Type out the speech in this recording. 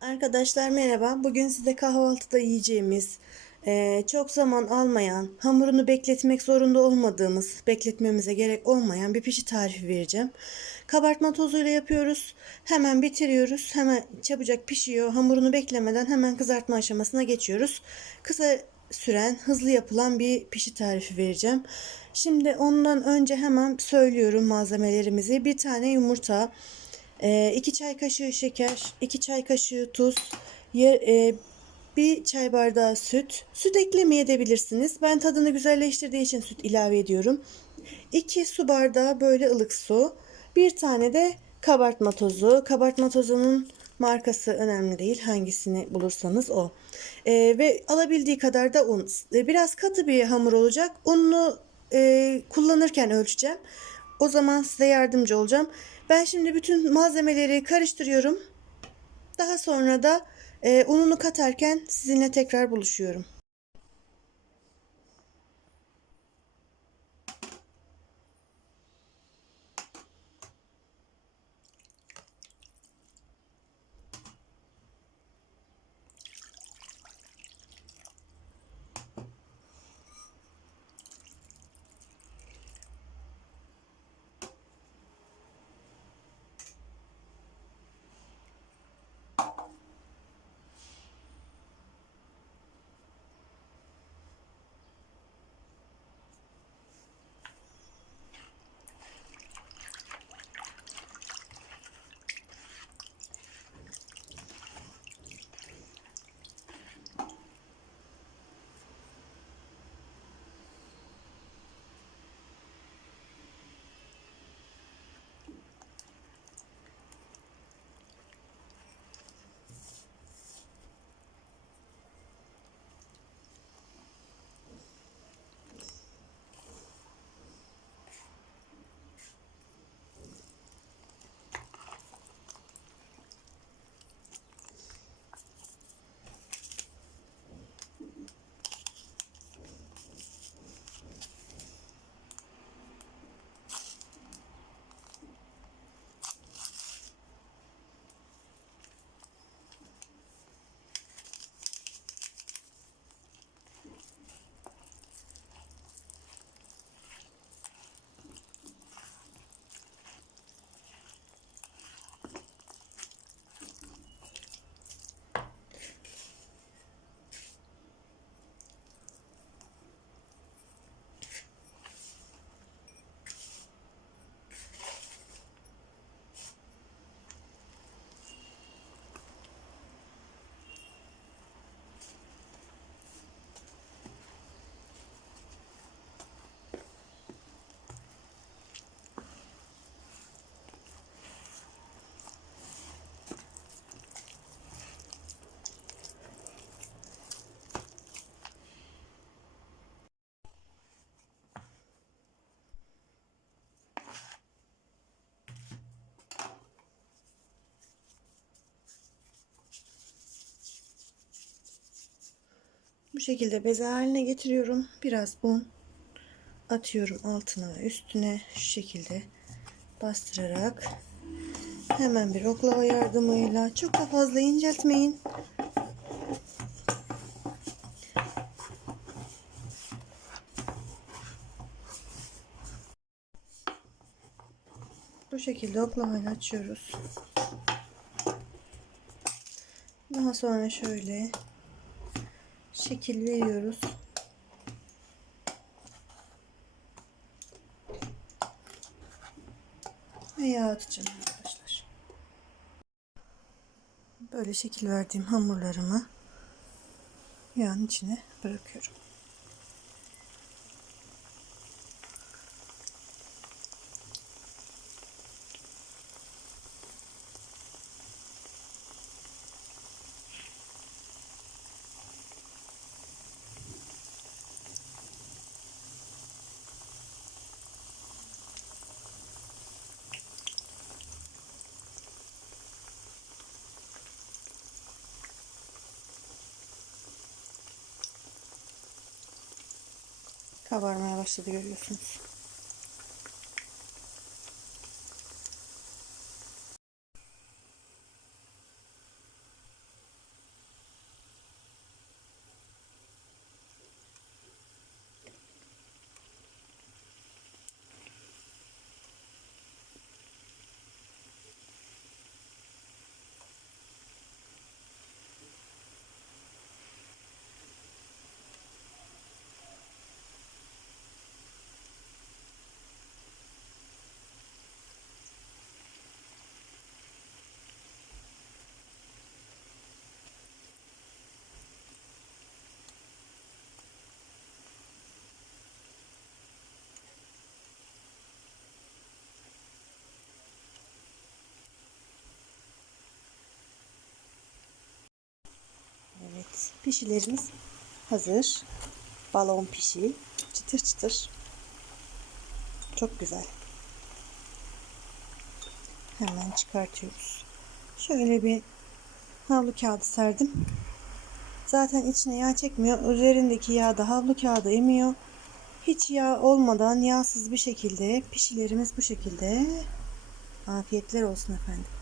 Arkadaşlar merhaba. Bugün size kahvaltıda yiyeceğimiz, eee, çok zaman almayan, hamurunu bekletmek zorunda olmadığımız, bekletmemize gerek olmayan bir pişi tarifi vereceğim. Kabartma tozuyla yapıyoruz. Hemen bitiriyoruz. Hemen çabucak pişiyor. Hamurunu beklemeden hemen kızartma aşamasına geçiyoruz. Kısa süren, hızlı yapılan bir pişi tarifi vereceğim. Şimdi ondan önce hemen söylüyorum malzemelerimizi. Bir tane yumurta, 2 çay kaşığı şeker, 2 çay kaşığı tuz, e, bir çay bardağı süt. Süt eklemeyebilirsiniz. Ben tadını güzelleştirdiği için süt ilave ediyorum. 2 su bardağı böyle ılık su. Bir tane de kabartma tozu. Kabartma tozunun markası önemli değil. Hangisini bulursanız o. E, ve alabildiği kadar da un. E, biraz katı bir hamur olacak. Ununu e, kullanırken ölçeceğim. O zaman size yardımcı olacağım. Ben şimdi bütün malzemeleri karıştırıyorum. Daha sonra da e, ununu katarken sizinle tekrar buluşuyorum. Bu şekilde beze haline getiriyorum. Biraz un atıyorum altına ve üstüne şu şekilde bastırarak hemen bir oklava yardımıyla çok da fazla inceltmeyin. Bu şekilde oklavayla açıyoruz. Daha sonra şöyle şekil veriyoruz. Ve yağ atacağım arkadaşlar. Böyle şekil verdiğim hamurlarımı yağın içine bırakıyorum. Kabarmaya başladı görüyorsunuz. Pişilerimiz hazır. Balon pişi. Çıtır çıtır. Çok güzel. Hemen çıkartıyoruz. Şöyle bir havlu kağıdı serdim. Zaten içine yağ çekmiyor. Üzerindeki yağ da havlu kağıdı emiyor. Hiç yağ olmadan yağsız bir şekilde pişilerimiz bu şekilde. Afiyetler olsun efendim.